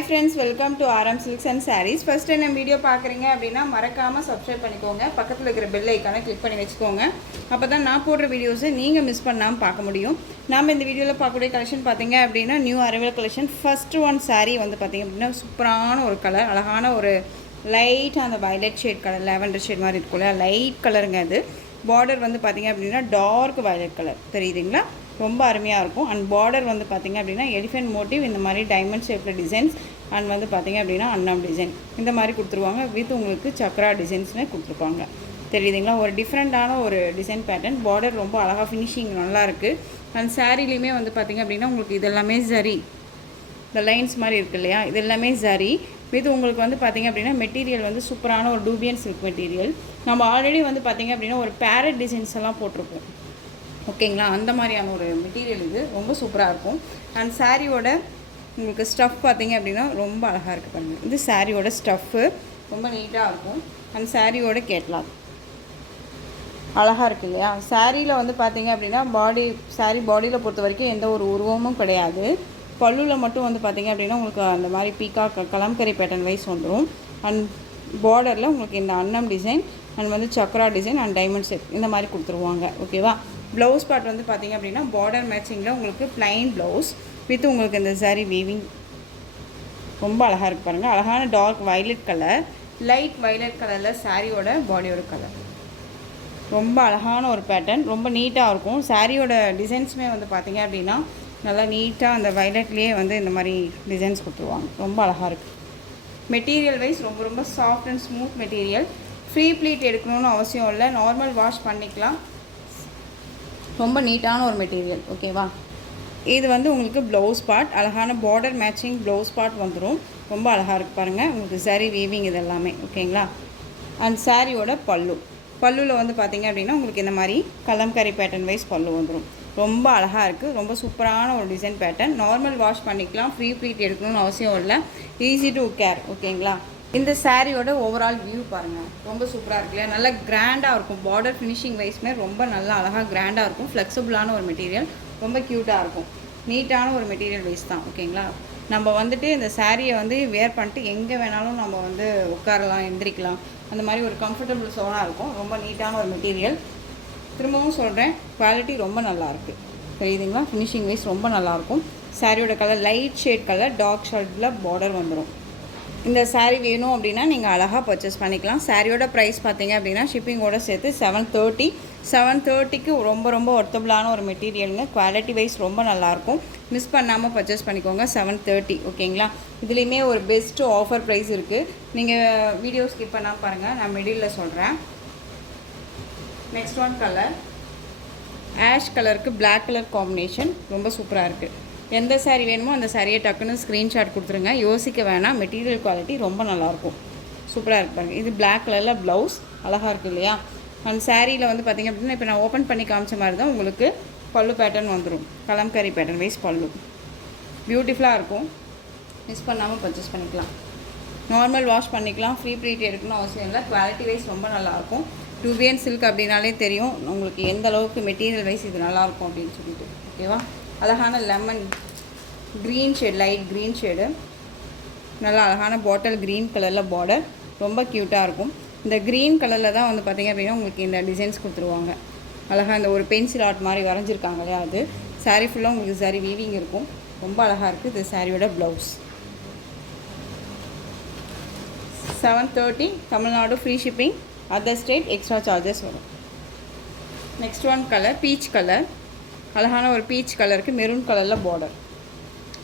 Hi friends, welcome to RM Silks and Sarees. First time நம்ம video பார்க்குறீங்க அப்படின்னா மறக்காமல் சப்ஸ்கிரைப் பண்ணிக்கோங்க. பக்கத்தில் இருக்கிற பெல் ஐக்கானை கிளிக் பண்ணி வச்சுக்கோங்க. அப்போ தான் நான் போடுற வீடியோஸை நீங்கள் மிஸ் பண்ணாமல் பார்க்க முடியும். நாம் இந்த வீடியோவில் பார்க்கக்கூடிய கலெக்ஷன் பார்த்தீங்க அப்படின்னா new arrival collection. First one sari வந்து பார்த்திங்க அப்படின்னா சூப்பரான ஒரு கலர், அழகான ஒரு லைட்டாக அந்த violet shade colour, lavender shade மாதிரி இருக்குல்ல, லைட் கலருங்க. அது பார்டர் வந்து பார்த்திங்க அப்படின்னா டார்க் வயலட் கலர் தெரியுதுங்களா, ரொம்ப அருமையாக இருக்கும். அண்ட் பார்டர் வந்து பார்த்திங்க அப்படின்னா எலிஃபென்ட் மோட்டிவ், இந்த மாதிரி டைமண்ட் ஷேப்பில் டிசைன்ஸ், அண்ட் வந்து பார்த்திங்க அப்படின்னா அன்னம் டிசைன் இந்த மாதிரி கொடுத்துருவாங்க. வித் உங்களுக்கு சக்ரா டிசைன்ஸ்னு கொடுத்துருப்பாங்க தெரியுதுங்களா. ஒரு டிஃப்ரெண்ட்டான ஒரு டிசைன் பேட்டர்ன். பார்டர் ரொம்ப அழகாக ஃபினிஷிங் நல்லாயிருக்கு. அண்ட் சாரீலையுமே வந்து பார்த்திங்க அப்படின்னா உங்களுக்கு இதெல்லாமே சரி, இந்த லைன்ஸ் மாதிரி இருக்குது இல்லையா, இது எல்லாமே சரி. இது உங்களுக்கு வந்து பார்த்திங்க அப்படின்னா மெட்டீரியல் வந்து சூப்பரான ஒரு டூபியன் சில்க் மெட்டீரியல். நம்ம ஆல்ரெடி வந்து பார்த்திங்க அப்படின்னா ஒரு பேரட் டிசைன்ஸ் எல்லாம் போட்டிருப்போம் ஓகேங்களா. அந்த மாதிரியான ஒரு மெட்டீரியல் இது ரொம்ப சூப்பராக இருக்கும். அண்ட் சாரியோட உங்களுக்கு ஸ்டஃப் பார்த்திங்க அப்படின்னா ரொம்ப அழகாக இருக்குது பாருங்கள். இது சாரியோட ஸ்டஃப்பு ரொம்ப நீட்டாக இருக்கும். அண்ட் சாரியோட கேட்லாக் அழகாக இருக்குது இல்லையா. சாரியில் வந்து பார்த்திங்க அப்படின்னா சாரி பாடியில் பொறுத்த வரைக்கும் எந்த ஒரு உருவமும் கிடையாது. பல்லுவில் மட்டும் வந்து பார்த்திங்க அப்படின்னா உங்களுக்கு அந்த மாதிரி பீகாக் கலம்கரி பேட்டர்ன் வைஸ் வந்துடும். அண்ட் பார்டரில் உங்களுக்கு இந்த அன்னம் டிசைன் அண்ட் வந்து Chakra design and diamond shape இந்த மாதிரி கொடுத்துருவாங்க ஓகேவா. ப்ளவுஸ் பார்ட் வந்து பார்த்திங்க அப்படின்னா பார்டர் மேட்சிங்கில் உங்களுக்கு ப்ளைன் ப்ளவுஸ் வித் உங்களுக்கு இந்த சாரி வீவிங் ரொம்ப அழகாக இருக்குது பாருங்கள். அழகான dark violet colour, light violet கலரில் சாரியோட பாடியோட கலர் ரொம்ப அழகான ஒரு பேட்டர்ன், ரொம்ப நீட்டாக இருக்கும். சாரியோட டிசைன்ஸுமே வந்து பார்த்திங்க அப்படின்னா நல்லா நீட்டாக அந்த வயலட்லேயே வந்து இந்த மாதிரி டிசைன்ஸ் கொடுத்துருவாங்க. ரொம்ப அழகாக இருக்குது. மெட்டீரியல் வைஸ் ரொம்ப ரொம்ப soft and smooth material. Free pleat எடுக்கணும்னு அவசியம் இல்லை, நார்மல் வாஷ் பண்ணிக்கலாம். ரொம்ப நீட்டான ஒரு மெட்டீரியல் ஓகேவா. இது வந்து உங்களுக்கு ப்ளவுஸ் பார்ட், அழகான பார்டர் மேட்சிங் ப்ளவுஸ் பார்ட் வந்துடும். ரொம்ப அழகாக இருக்குது பாருங்கள். உங்களுக்கு சரி வீவிங் இது எல்லாமே ஓகேங்களா. அண்ட் சாரியோட பல்லுவில் வந்து பார்த்திங்க அப்படின்னா உங்களுக்கு இந்த மாதிரி கலம்கரி பேட்டர்ன் வைஸ் பல்லு வந்துடும். ரொம்ப அழகாக இருக்குது. ரொம்ப சூப்பரான ஒரு டிசைன் பேட்டர்ன். நார்மல் வாஷ் பண்ணிக்கலாம், ஃப்ரீ ப்ளீட் எடுக்கணும்னு அவசியம் இல்லை, ஈஸி டு கேர் ஓகேங்களா. இந்த சாரியோட ஓவரால் வியூ பாருங்கள், ரொம்ப சூப்பராக இருக்கு இல்லையா. நல்லா கிராண்டாக இருக்கும். பார்டர் ஃபினிஷிங் வைஸ்மே ரொம்ப நல்லா அழகாக கிராண்டாக இருக்கும். ஃப்ளெக்சிபிளான ஒரு மெட்டீரியல், ரொம்ப க்யூட்டாக இருக்கும். நீட்டான ஒரு மெட்டீரியல் வைஸ் தான் ஓகேங்களா. நம்ம வந்துட்டு இந்த சாரியை வந்து வேர் பண்ணிட்டு எங்கே வேணாலும் நம்ம வந்து உட்காரலாம், எந்திரிக்கலாம், அந்த மாதிரி ஒரு கம்ஃபர்டபுள் சோனாக இருக்கும். ரொம்ப நீட்டான ஒரு மெட்டீரியல். திரும்பவும் சொல்கிறேன், குவாலிட்டி ரொம்ப நல்லாயிருக்கு தெரியுதுங்களா. ஃபினிஷிங் வைஸ் ரொம்ப நல்லாயிருக்கும். சாரியோட colour light shade colour, dark ஷேடில் பார்டர் வந்துடும். இந்த சாரீ வேணும் அப்படின்னா நீங்கள் அழகாக பர்ச்சேஸ் பண்ணிக்கலாம். சாரியோட ப்ரைஸ் பார்த்தீங்க அப்படின்னா ஷிப்பிங்கோடு சேர்த்து 730க்கு ரொம்ப ரொம்ப ஒர்த்தபுளான ஒரு மெட்டீரியலுங்க. குவாலிட்டி வைஸ் ரொம்ப நல்லாயிருக்கும். மிஸ் பண்ணாமல் பர்ச்சேஸ் பண்ணிக்கோங்க. 730 ஓகேங்களா. இதுலேயுமே ஒரு பெஸ்ட்டு ஆஃபர் ப்ரைஸ் இருக்குது. நீங்கள் வீடியோ ஸ்கிப் பண்ணாமல் பாருங்கள், நான் மிடில் சொல்கிறேன். நெக்ஸ்ட் ஒன் கலர் ஆஷ் கலருக்கு பிளாக் கலர் காம்பினேஷன் ரொம்ப சூப்பராக இருக்குது. எந்த சாரீ வேணுமோ அந்த சாரியை டக்குன்னு ஸ்க்ரீன்ஷாட் கொடுத்துருங்க, யோசிக்க வேணாம். மெட்டீரியல் குவாலிட்டி ரொம்ப நல்லாயிருக்கும், சூப்பராக இருப்பாங்க. இது பிளாக் கலரில் ப்ளவுஸ் அழகாக இருக்குது இல்லையா. அந்த சாரியில் வந்து பார்த்திங்க அப்படின்னா இப்போ நான் ஓப்பன் பண்ணி காமிச்ச மாதிரி தான் உங்களுக்கு பல்லு பேட்டர்ன் வந்துடும். கலம்கரி பேட்டர்ன் வைஸ் பல்லு பியூட்டிஃபுல்லாக இருக்கும். மிஸ் பண்ணாமல் பர்ச்சேஸ் பண்ணிக்கலாம். நார்மல் வாஷ் பண்ணிக்கலாம், ஃப்ரீ ப்ளீட் எடுக்கணும் அவசியம் இல்லை. குவாலிட்டி வைஸ் ரொம்ப நல்லாயிருக்கும். டூபியன் சில்க் அப்படின்னாலே தெரியும் உங்களுக்கு எந்த அளவுக்கு மெட்டீரியல் வைஸ் இது நல்லாயிருக்கும் அப்படின்னு சொல்லிட்டு ஓகேவா. அழகான lemon green shade, light green shade, நல்லா அழகான பாட்டில் க்ரீன் கலரில் பார்டர் ரொம்ப க்யூட்டாக இருக்கும். இந்த க்ரீன் கலரில் தான் வந்து பார்த்திங்க அப்படின்னா உங்களுக்கு இந்த டிசைன்ஸ் கொடுத்துருவாங்க. அழகாக இந்த ஒரு பென்சில் ஆர்ட் மாதிரி வரைஞ்சிருக்காங்க இல்லையா, அது சாரீ ஃபுல்லாக உங்களுக்கு சாரீ வீவிங் இருக்கும். ரொம்ப அழகாக இருக்குது. இது சாரியோட blouse. 730 Tamil Nadu, free shipping, other state extra charges வரும். Next one colour peach colour, அழகான ஒரு பீச் கலருக்கு மெரூன் கலரில் பார்டர்,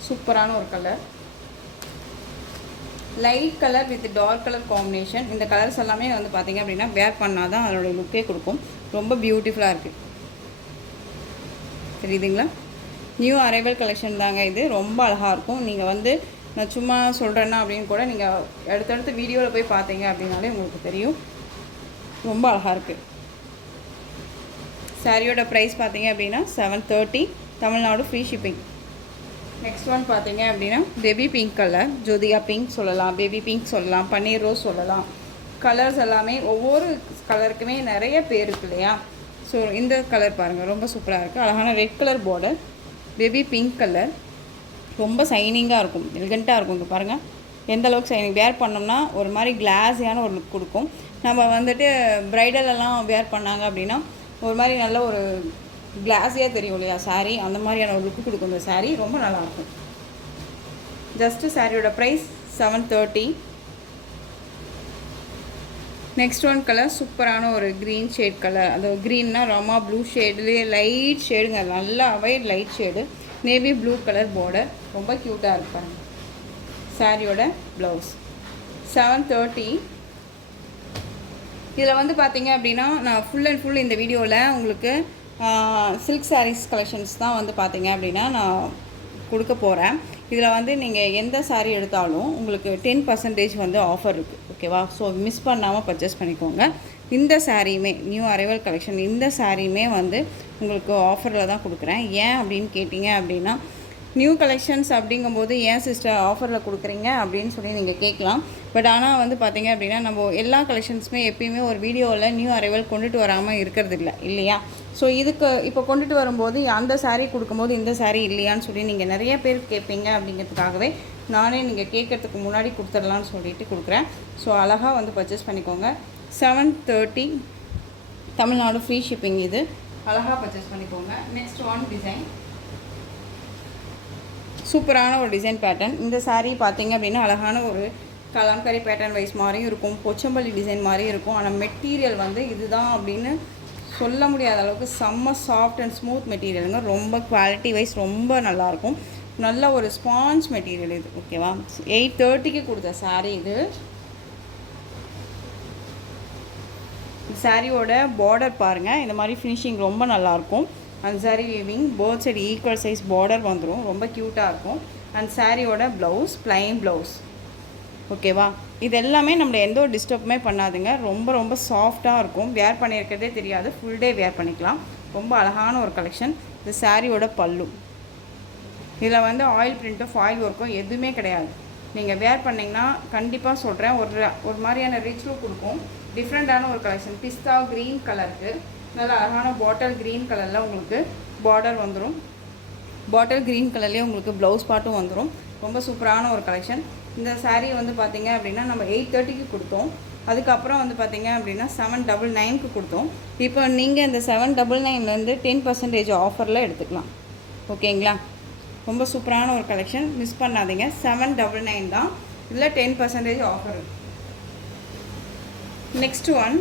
சூப்பரான ஒரு colour. Light colour with dark colour combination. இந்த கலர்ஸ் எல்லாமே வந்து பார்த்திங்க அப்படின்னா வேர் பண்ணால் தான் அதோடைய லுக்கே கொடுக்கும். ரொம்ப பியூட்டிஃபுல்லாக இருக்குது தெரியுதுங்களா. நியூ அரைவல் கலெக்ஷன் தாங்க இது. ரொம்ப அழகாக இருக்கும். நீங்கள் வந்து நான் சும்மா சொல்கிறேன்னா அப்படின்னு கூட நீங்கள் அடுத்தடுத்து வீடியோவில் போய் பார்த்தீங்க அப்படின்னாலே உங்களுக்கு தெரியும். ரொம்ப அழகாக இருக்குது. சாரியோட ப்ரைஸ் பார்த்தீங்க அப்படின்னா 730 Tamil Nadu, free shipping. Next one பார்த்தீங்க அப்படின்னா பேபி பிங்க் கலர், ஜோதியா பிங்க் சொல்லலாம், பேபி பிங்க் சொல்லலாம், பன்னீர் ரோஸ் சொல்லலாம். கலர்ஸ் எல்லாமே ஒவ்வொரு கலருக்குமே நிறைய பேர் இருக்கு இல்லையா. ஸோ இந்த கலர் பாருங்கள், ரொம்ப சூப்பராக இருக்குது. அழகான red colour border, baby pink colour, ரொம்ப ஷைனிங்காக இருக்கும், எலிகண்ட்டாக இருக்கும். இங்கே பாருங்கள் எந்த அளவுக்கு ஷைனிங். வேர் பண்ணோம்னா ஒரு மாதிரி கிளாஸியான ஒரு லுக் கொடுக்கும். நம்ம வந்துட்டு ப்ரைடலெல்லாம் வேர் பண்ணாங்க அப்படின்னா ஒரு மாதிரி நல்ல ஒரு கிளாஸியாக தெரியும் இல்லையா சாரீ, அந்த மாதிரியான ஒரு லுக்கு கொடுக்கும் இந்த சாரீ. ரொம்ப நல்லாயிருக்கும். ஜஸ்ட்டு சாரியோட ப்ரைஸ் 730. நெக்ஸ்ட் ஒன் கலர் சூப்பரான ஒரு க்ரீன் ஷேட் கலர். அது க்ரீன்னா ராமா ப்ளூ ஷேடுலேயே லைட் ஷேடுங்க, நல்லாவே light shade. Navy blue colour border, ரொம்ப க்யூட்டாக இருப்பாங்க. சாரியோட ப்ளவுஸ் 730. இதில் வந்து பார்த்தீங்க அப்படின்னா நான் ஃபுல் அண்ட் ஃபுல் இந்த வீடியோவில் உங்களுக்கு சில்க் சாரீஸ் கலெக்ஷன்ஸ் தான் வந்து பார்த்தீங்க அப்படின்னா நான் கொடுக்க போகிறேன். இதில் வந்து நீங்கள் எந்த சாரீ எடுத்தாலும் உங்களுக்கு 10% வந்து ஆஃபர் இருக்குது, ஓகேவா? ஸோ மிஸ் பண்ணாமல் பர்ச்சேஸ் பண்ணிக்கோங்க. இந்த சாரியுமே நியூ அரைவல் கலெக்ஷன், இந்த சாரியுமே வந்து உங்களுக்கு ஆஃபரில் தான் கொடுக்குறேன். ஏன் அப்படின்னு கேட்டிங்க அப்படின்னா நியூ கலெக்ஷன்ஸ் அப்படிங்கும்போது ஏன் சிஸ்டர் ஆஃபரில் கொடுக்குறீங்க அப்படின்னு சொல்லி நீங்கள் கேட்கலாம். பட் ஆனால் வந்து பார்த்தீங்க அப்படின்னா நம்ம எல்லா கலெக்ஷன்ஸுமே எப்பயுமே ஒரு வீடியோவில் நியூ அரைவல் கொண்டுட்டு வராமல் இருக்கிறது இல்லை இல்லையா? ஸோ இதுக்கு இப்போ கொண்டுட்டு வரும்போது அந்த சாரீ கொடுக்கும்போது இந்த சாரீ இல்லையான்னு சொல்லி நீங்கள் நிறைய பேர் கேட்பீங்க. அப்படிங்கிறதுக்காகவே நானே நீங்கள் கேட்குறதுக்கு முன்னாடி கொடுத்துடலான்னு சொல்லிட்டு கொடுக்குறேன். ஸோ அழகாக வந்து பர்ச்சேஸ் பண்ணிக்கோங்க. 730 தமிழ்நாடு ஃப்ரீ ஷிப்பிங். இது அழகாக பர்ச்சேஸ் பண்ணிக்கோங்க. நெக்ஸ்ட் ஒன் டிசைன், சூப்பரான ஒரு டிசைன் பேட்டர்ன். இந்த சாரீ பார்த்தீங்க அப்படின்னா அழகான ஒரு கலம்கரி பேட்டர்ன் வைஸ் மாதிரியும் இருக்கும், பொச்சம்பள்ளி டிசைன் மாதிரியும் இருக்கும். ஆனால் மெட்டீரியல் வந்து இதுதான் அப்படின்னு சொல்ல முடியாத அளவுக்கு செம்ம சாஃப்ட் அண்ட் ஸ்மூத் மெட்டீரியலுங்க. ரொம்ப குவாலிட்டி வைஸ் ரொம்ப நல்லாயிருக்கும். நல்ல ஒரு ஸ்பாஞ்ச் மெட்டீரியல் இது, ஓகேவா? 830க்கு கொடுத்த சாரீ இது. சாரியோட பார்டர் பாருங்கள், இந்த மாதிரி ஃபினிஷிங் ரொம்ப நல்லாயிருக்கும். And sari weaving both side equal size border வந்துடும், ரொம்ப க்யூட்டாக இருக்கும். அண்ட் சாரியோட ப்ளவுஸ் ப்ளைன் ப்ளவுஸ், ஓகேவா? இது எல்லாமே நம்மளை எந்த ஒரு டிஸ்டர்புமே பண்ணாதுங்க. ரொம்ப ரொம்ப சாஃப்டாக இருக்கும், வேர் பண்ணியிருக்கிறதே தெரியாது, ஃபுல் டே வேர் பண்ணிக்கலாம். ரொம்ப அழகான ஒரு கலெக்ஷன். இது சாரியோட பல்லு. இதில் வந்து ஆயில் பிரிண்ட்டோ ஃபாயில் ஒர்க்கோ எதுவுமே கிடையாது. நீங்கள் வேர் பண்ணிங்கன்னா கண்டிப்பாக சொல்கிறேன் ஒரு மாதிரியான ரிச் லுக் கொடுக்கும். டிஃப்ரெண்ட்டான ஒரு கலெக்ஷன். பிஸ்தா க்ரீன் கலருக்கு நல்ல அழகான பாட்டில் க்ரீன் கலரில் உங்களுக்கு பார்டர் வந்துடும். பாட்டில் க்ரீன் கலர்லேயே உங்களுக்கு ப்ளவுஸ் பார்ட்டும் வந்துடும். ரொம்ப சூப்பரான ஒரு கலெக்ஷன். இந்த சாரீ வந்து பார்த்திங்க அப்படின்னா நம்ம 830க்கு கொடுத்தோம். அதுக்கப்புறம் வந்து பார்த்திங்க அப்படின்னா 799க்கு கொடுத்தோம். இப்போ நீங்கள் இந்த 799லேருந்து 10% ஆஃபரில் எடுத்துக்கலாம், ஓகேங்களா? ரொம்ப சூப்பரான ஒரு கலெக்ஷன், மிஸ் பண்ணாதீங்க. 799 தான், இதில் 10% ஆஃபர். நெக்ஸ்ட் ஒன்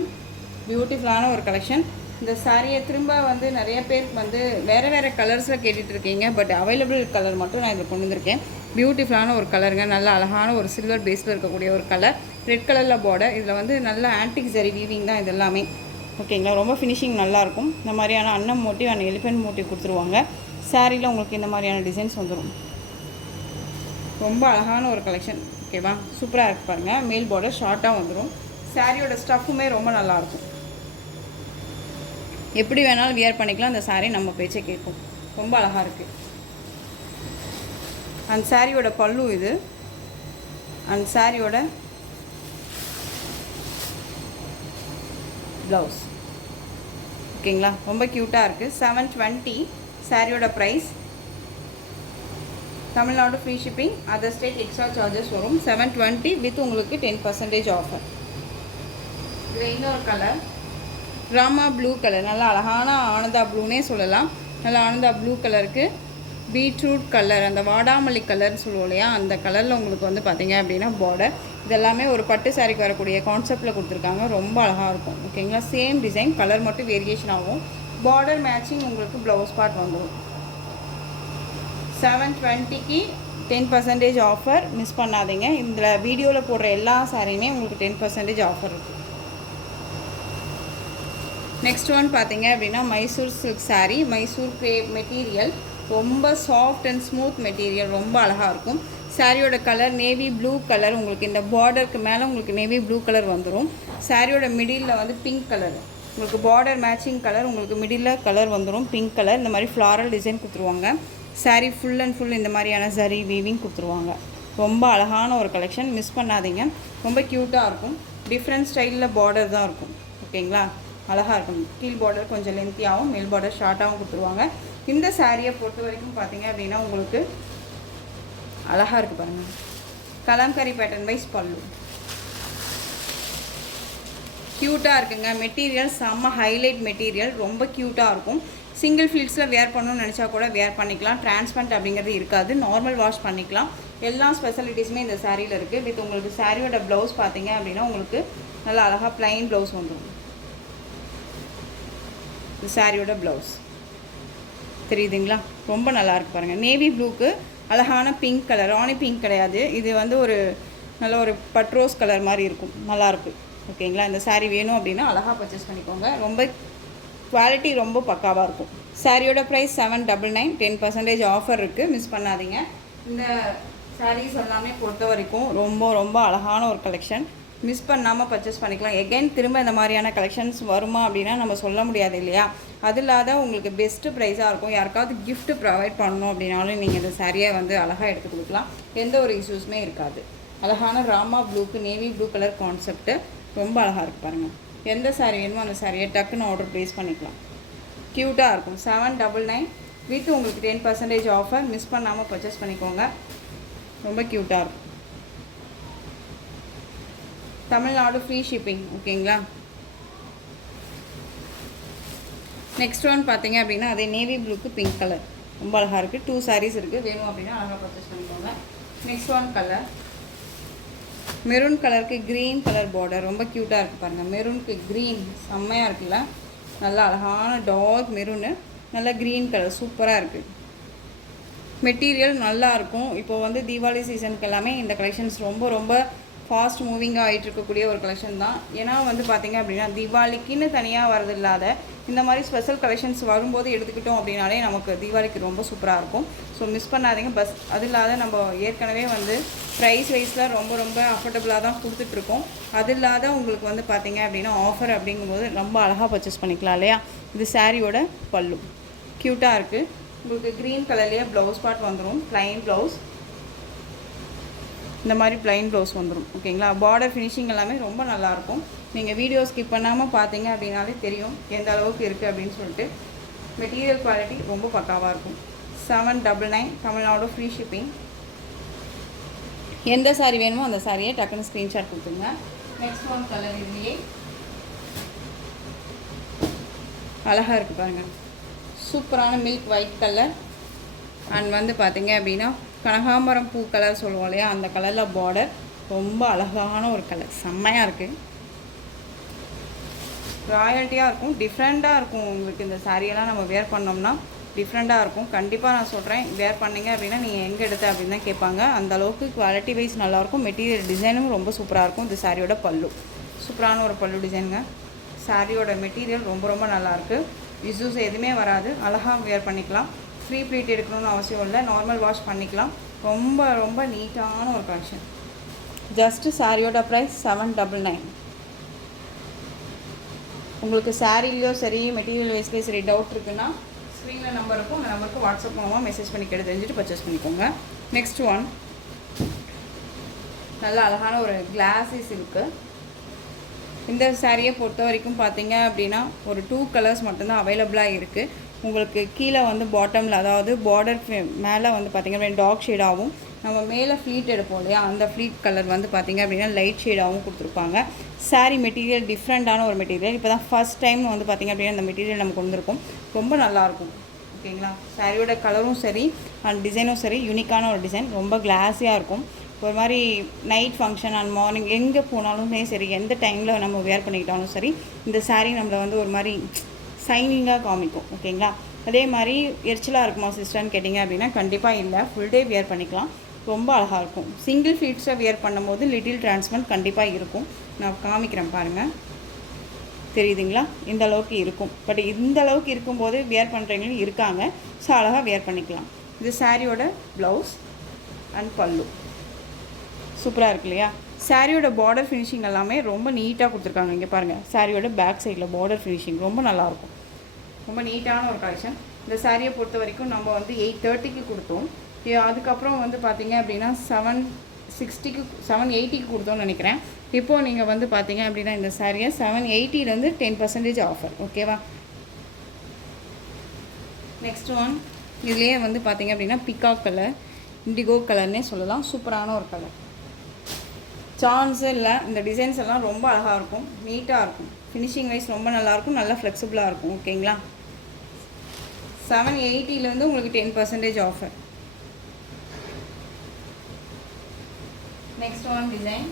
பியூட்டிஃபுல்லான ஒரு கலெக்ஷன். இந்த சாரியை திரும்ப வந்து நிறைய பேருக்கு வந்து வேறு வேறு கலர்ஸில் கேட்டுட்ருக்கீங்க. பட் அவைலபிள் கலர் மட்டும் நான் இதில் கொண்டு வந்திருக்கேன். பியூட்டிஃபுல்லான ஒரு கலருங்க, நல்ல அழகான ஒரு சில்வர் பேஸில் இருக்கக்கூடிய ஒரு கலர். ரெட் கலரில் பார்டர். இதில் வந்து நல்ல ஆன்டிக் ஜரி வீவிங் தான் இது எல்லாமே, ஓகேங்களா? ரொம்ப ஃபினிஷிங் நல்லாயிருக்கும். இந்த மாதிரியான அன்னம் மோட்டிவ் அண்ட் எலிஃபென்ட் மோட்டிவ் கொடுத்துருவாங்க. சாரியில் உங்களுக்கு இந்த மாதிரியான டிசைன்ஸ் வந்துடும். ரொம்ப அழகான ஒரு கலெக்ஷன், ஓகேவா? சூப்பராக இருக்கு பாருங்கள். மேல் பார்டர் ஷார்ட்டாக வந்துடும். சாரியோட ஸ்டஃப்புமே ரொம்ப நல்லாயிருக்கும். எப்படி வேணாலும் வியர் பண்ணிக்கலாம். அந்த சாரீ நம்ம பேச்சை கேட்கும். ரொம்ப அழகாக இருக்குது. அந்த சாரியோட பல்லு இது. அந்த சாரியோட ப்ளவுஸ், ஓகேங்களா? ரொம்ப க்யூட்டாக இருக்குது. 720 சாரியோட price. Tamil Nadu free shipping, other state extra charges வரும். 720 வித் உங்களுக்கு 10% ஆஃபர். இதில் இன்னொரு கலர் ராமா ப்ளூ கலர், நல்லா அழகான ஆனந்தா ப்ளூனே சொல்லலாம். நல்லா ஆனந்தா ப்ளூ கலருக்கு பீட்ரூட் கலர், அந்த வாடாமல்லி கலர்னு சொல்லுவோம் இல்லையா, அந்த கலரில் உங்களுக்கு வந்து பார்த்திங்க அப்படின்னா பார்டர். இதெல்லாமே ஒரு பட்டு சாரிக்கு வரக்கூடிய கான்செப்டில் கொடுத்துருக்காங்க. ரொம்ப அழகாக இருக்கும், ஓகேங்களா? சேம் டிசைன், கலர் மட்டும் வேரியேஷன் ஆகும். பார்டர் மேட்சிங் உங்களுக்கு ப்ளவுஸ் பார்ட் வந்துடும். 720க்கு 10% ஆஃபர், மிஸ் பண்ணாதீங்க. இந்த வீடியோவில் போடுற எல்லா சாரியுமே உங்களுக்கு 10% ஆஃபர் இருக்குது. நெக்ஸ்ட் ஒன் பார்த்தீங்க அப்படின்னா Mysore silk sari. Mysore grape material, ரொம்ப சாஃப்ட் அண்ட் ஸ்மூத் மெட்டீரியல், ரொம்ப அழகாக இருக்கும். சாரியோட கலர் நேவி ப்ளூ கலர். உங்களுக்கு இந்த பார்டருக்கு மேலே உங்களுக்கு நேவி ப்ளூ கலர் வந்துடும். சாரியோட மிடில் வந்து பிங்க் கலர், உங்களுக்கு பார்டர் மேட்சிங் கலர், உங்களுக்கு மிடில் கலர் வந்துடும் பிங்க் கலர். இந்த மாதிரி ஃப்ளாரல் டிசைன் கொடுத்துருவாங்க. சாரீ ஃபுல் அண்ட் ஃபுல் இந்த மாதிரியான சரி வீவிங் கொடுத்துருவாங்க. ரொம்ப அழகான ஒரு கலெக்ஷன், மிஸ் பண்ணாதீங்க. ரொம்ப க்யூட்டாக இருக்கும். டிஃப்ரெண்ட் ஸ்டைலில் பார்டர் தான் இருக்கும், ஓகேங்களா? அழகாக இருக்கும். கீழ் பார்டர் கொஞ்சம் லென்த்தியாகவும் மேல் பார்டர் ஷார்ட்டாகவும் கொடுத்துருவாங்க. இந்த சாரியை பொறுத்த வரைக்கும் பார்த்தீங்க அப்படின்னா உங்களுக்கு அழகாக இருக்குது பாருங்கள். கலம்கரி பேட்டர்ன் வைஸ் பல்லு. க்யூட்டாக இருக்குங்க. மெட்டீரியல் செம்ம ஹைலைட் மெட்டீரியல், ரொம்ப க்யூட்டாக இருக்கும். சிங்கிள் ஃப்ளீட்ஸில் வேர் பண்ணணும்னு நினச்சா கூட வேர் பண்ணிக்கலாம். டிரான்ஸ்பரண்ட் அப்படிங்கிறது இருக்காது, நார்மல் வாஷ் பண்ணிக்கலாம். எல்லா ஸ்பெஷாலிட்டிஸுமே இந்த சாரியில் இருக்குது. வித் உங்களுக்கு சாரியோட ப்ளவுஸ் பார்த்தீங்க அப்படின்னா உங்களுக்கு நல்லா அழகாக ப்ளைன் ப்ளவுஸ் வந்துடும். இந்த சாரியோட ப்ளவுஸ் தெரியுதுங்களா, ரொம்ப நல்லாயிருக்கு பாருங்கள். நேவி ப்ளூக்கு அழகான பிங்க் கலர், ராணி பிங்க் கிடையாது இது, வந்து ஒரு நல்ல ஒரு பட்ரோஸ் கலர் மாதிரி இருக்கும், நல்லாயிருக்கு. ஓகேங்களா, இந்த சாரீ வேணும் அப்படின்னா அழகாக பர்ச்சேஸ் பண்ணிக்கோங்க. ரொம்ப குவாலிட்டி ரொம்ப பக்காவாக இருக்கும். சாரியோட ப்ரைஸ் 799, 10% ஆஃபர் இருக்குது, மிஸ் பண்ணாதீங்க. இந்த சாரீஸ் எல்லாமே பொறுத்த வரைக்கும் ரொம்ப ரொம்ப அழகான ஒரு கலெக்ஷன், மிஸ் பண்ணாமல் பர்ச்சேஸ் பண்ணிக்கலாம். எகைன் திரும்ப இந்த மாதிரியான கலெக்ஷன்ஸ் வருமா அப்படின்னா நம்ம சொல்ல முடியாது இல்லையா. அது இல்லாத உங்களுக்கு பெஸ்ட்டு ப்ரைஸாக இருக்கும். யாருக்காவது கிஃப்ட் ப்ரொவைட் பண்ணணும் அப்படின்னாலும் நீங்கள் இந்த சாரியை வந்து அழகாக எடுத்து கொடுக்கலாம், எந்த ஒரு இஷ்யூஸுமே இருக்காது. அழகான ராமா ப்ளூக்கு நேவி ப்ளூ கலர் கான்செப்ட்டு ரொம்ப அழகாக இருக்குது பாருங்கள். எந்த சாரீ வேணுமோ அந்த சாரியை டக்குன்னு ஆர்டர் ப்ளேஸ் பண்ணிக்கலாம். க்யூட்டாக இருக்கும். 799 வித் உங்களுக்கு 10% ஆஃபர், மிஸ் பண்ணாமல் பர்ச்சேஸ் பண்ணிக்கோங்க. ரொம்ப க்யூட்டாக இருக்கும். Tamil Nadu free shipping. ஓகேங்களா. நெக்ஸ்ட் ஒன் பார்த்தீங்க அப்படின்னா அதே நேவி ப்ளூக்கு பிங்க் கலர் ரொம்ப அழகாக இருக்குது. 2 சாரீஸ் இருக்குது, வேணும் அப்படின்னா அழகாக பர்ச்சேஸ் பண்ணிக்கோங்க. நெக்ஸ்ட் ஒன் கலர் மெரூன் கலருக்கு க்ரீன் கலர் பார்டர், ரொம்ப க்யூட்டாக இருக்குது பாருங்கள். மெரூனுக்கு க்ரீன் செம்மையாக இருக்குல்ல, நல்லா அழகான டார்க் மெரூனு, நல்லா க்ரீன் கலர் சூப்பராக இருக்குது. மெட்டீரியல் நல்லாயிருக்கும். இப்போ வந்து தீபாவளி சீசனுக்கு எல்லாமே இந்த கலெக்ஷன்ஸ் ரொம்ப ரொம்ப ஃபாஸ்ட் மூவிங்காக ஆகிட்டு இருக்கக்கூடிய ஒரு கலெக்ஷன் தான். ஏன்னா வந்து பார்த்திங்க அப்படின்னா தீபாவளிக்குன்னு தனியாக வரது இல்லாத இந்த மாதிரி ஸ்பெஷல் கலெக்ஷன்ஸ் வரும்போது எடுத்துக்கிட்டோம் அப்படின்னாலே நமக்கு தீபாவளிக்கு ரொம்ப சூப்பராக இருக்கும். ஸோ மிஸ் பண்ணாதீங்க. அது இல்லாத நம்ம ஏற்கனவே வந்து ப்ரைஸ் வைஸில் ரொம்ப ரொம்ப அஃபோர்டபுளாக தான் கொடுத்துட்ருக்கோம். அது இல்லாத உங்களுக்கு வந்து பார்த்திங்க அப்படின்னா ஆஃபர் அப்படிங்கும்போது ரொம்ப அழகாக பர்ச்சேஸ் பண்ணிக்கலாம் இல்லையா. இது சாரியோட பல்லு க்யூட்டாக இருக்குது. உங்களுக்கு க்ரீன் கலர்லேயே ப்ளவுஸ் பார்ட் வந்துடும், ப்ளைன் ப்ளவுஸ், இந்த மாதிரி ப்ளைன் ப்ளவுஸ் வந்துடும். ஓகேங்களா. பார்டர் ஃபினிஷிங் எல்லாமே ரொம்ப நல்லாயிருக்கும். நீங்கள் வீடியோ ஸ்கிப் பண்ணாமல் பார்த்தீங்க அப்படின்னாலே தெரியும் எந்த அளவுக்கு இருக்குது அப்படின்னு சொல்லிட்டு. மெட்டீரியல் குவாலிட்டி ரொம்ப பக்காவாக இருக்கும். 799 தமிழ்நாடு ஃப்ரீ ஷிப்பிங். எந்த சாரீ வேணுமோ அந்த சாரியை டக்குன்னு ஸ்க்ரீன்ஷாட் கொடுத்துருங்க. நெக்ஸ்ட் ஒன் கலர் இதுலேயே அழகாக இருக்குது பாருங்கள். சூப்பரான மில்க் ஒயிட் கலர் அண்ட் வந்து பார்த்திங்க அப்படின்னா கனகாம்பரம் பூ கலர் சொல்லுவோம் இல்லையா, அந்த கலரில் பார்டர் ரொம்ப அழகான ஒரு கலர், செம்மையாக இருக்குது. ராயல்ட்டியாக இருக்கும், டிஃப்ரெண்ட்டாக இருக்கும். உங்களுக்கு இந்த சாரியெல்லாம் நம்ம வேர் பண்ணோம்னா டிஃப்ரெண்ட்டாக இருக்கும். கண்டிப்பாக நான் சொல்கிறேன், வேர் பண்ணிங்க அப்படின்னா நீங்கள் எங்கே எடுத்த அப்படின்னு தான் கேட்பாங்க. அந்தளவுக்கு குவாலிட்டி வைஸ் நல்லாயிருக்கும். மெட்டீரியல் டிசைனும் ரொம்ப சூப்பராக இருக்கும். இந்த சாரியோட பல்லு சூப்பரான ஒரு பல்லு டிசைனுங்க. சாரியோட மெட்டீரியல் ரொம்ப ரொம்ப நல்லாயிருக்கு. இஷ்யூஸ் எதுவுமே வராது, அழகாக வேர் பண்ணிக்கலாம். ஃப்ரீ ப்ளீட் எடுக்கணும்னு அவசியம் இல்லை, நார்மல் வாஷ் பண்ணிக்கலாம். ரொம்ப ரொம்ப நீட்டான ஒரு கலெக்ஷன். ஜஸ்ட்டு சாரியோட ப்ரைஸ் 799. உங்களுக்கு சாரீலையோ சரி மெட்டீரியல் வைஸ்லேயும் சரி டவுட் இருக்குன்னா ஸ்க்ரீனில் நம்பர் இருக்கும், அந்த நம்பருக்கு வாட்ஸ்அப் மூலமாக மெசேஜ் பண்ணி கேட்டு தெரிஞ்சுட்டு பர்ச்சேஸ் பண்ணிக்கோங்க. நெக்ஸ்ட் ஒன் நல்ல அழகான ஒரு கிளாஸி சில்க்கு. இந்த சாரியை பொறுத்த வரைக்கும் பார்த்தீங்க அப்படின்னா ஒரு 2 கலர்ஸ் மட்டும்தான் அவைலபிளாக இருக்குது. உங்களுக்கு கீழே வந்து பாட்டமில், அதாவது பார்டர் மேலே வந்து பார்த்திங்க அப்படின்னா டார்க் ஷேடாகவும், நம்ம மேலே ஃப்ளீட் எடுப்போம் இல்லையா அந்த ஃப்ளீட் கலர் வந்து பார்த்திங்க அப்படின்னா லைட் ஷேடாகவும் கொடுத்துருப்பாங்க. சாரீ மெட்டீரியல் டிஃப்ரெண்ட்டான ஒரு மெட்டீரியல். இப்போ தான் ஃபஸ்ட் டைம் வந்து பார்த்திங்க அப்படின்னா அந்த மெட்டீரியல் நமக்கு வந்திருக்கும், ரொம்ப நல்லாயிருக்கும். ஓகேங்களா. சாரியோட கலரும் சரி அண்ட் டிசைனும் சரி யூனிக்கான ஒரு டிசைன், ரொம்ப கிளாஸியாக இருக்கும். ஒரு மாதிரி நைட் ஃபங்க்ஷன் அண்ட் மார்னிங் எங்கே போனாலுமே சரி, எந்த டைமில் நம்ம வேர் பண்ணிக்கிட்டாலும் சரி, இந்த சாரீ நம்மளை வந்து ஒரு மாதிரி ஷைனிங்காக காமிக்கும். ஓகேங்களா. அதே மாதிரி எரிச்சலாக இருக்குமா சிஸ்டர்னு கேட்டிங்க அப்படின்னா கண்டிப்பாக இல்லை, ஃபுல் டே வியர் பண்ணிக்கலாம், ரொம்ப அழகாக இருக்கும். சிங்கிள் ஃபீட்ஸை வியர் பண்ணும்போது லிட்டில் டிரான்ஸ்பரண்ட் கண்டிப்பாக இருக்கும். நான் காமிக்கிறேன் பாருங்கள், தெரியுதுங்களா. இந்த அளவுக்கு இருக்கும். பட் இந்த அளவுக்கு இருக்கும்போது வியர் பண்ணுறவங்களும் இருக்காங்க. ஸோ அழகாக வியர் பண்ணிக்கலாம். இது சாரியோட ப்ளவுஸ் அண்ட் பல்லு சூப்பராக இருக்கு இல்லையா. சாரியோட பார்டர் ஃபினிஷிங் எல்லாமே ரொம்ப நீட்டாக கொடுத்துருக்காங்க. இங்கே பாருங்கள், சாரியோட பேக் சைடில் பார்டர் ஃபினிஷிங் ரொம்ப நல்லாயிருக்கும். ரொம்ப நீட்டான ஒரு கலெக்ஷன். இந்த சாரியை பொறுத்த வரைக்கும் நம்ம வந்து 830க்கு கொடுத்தோம். அதுக்கப்புறம் வந்து பார்த்திங்க அப்படின்னா 780க்கு கொடுத்தோம்னு நினைக்கிறேன். இப்போது நீங்கள் வந்து பார்த்தீங்க அப்படின்னா இந்த சாரியை 780லேருந்து 10% ஆஃபர். ஓகேவா. நெக்ஸ்ட் ஒன் இதுலேயே வந்து பார்த்திங்க அப்படின்னா பிகாக் கலர். இண்டிகோ கலர்னே சொல்லலாம். சூப்பரான ஒரு கலர், சான்ஸே இல்லை. இந்த டிசைன்ஸ் எல்லாம் ரொம்ப அழகாக இருக்கும், நீட்டாக இருக்கும், ஃபினிஷிங் வைஸ் ரொம்ப நல்லாயிருக்கும், நல்லா ஃப்ளெக்சிபிளாக இருக்கும். ஓகேங்களா, 780 உங்களுக்கு 10% ஆஃபர். நெக்ஸ்ட் ஒன் டிசைன்,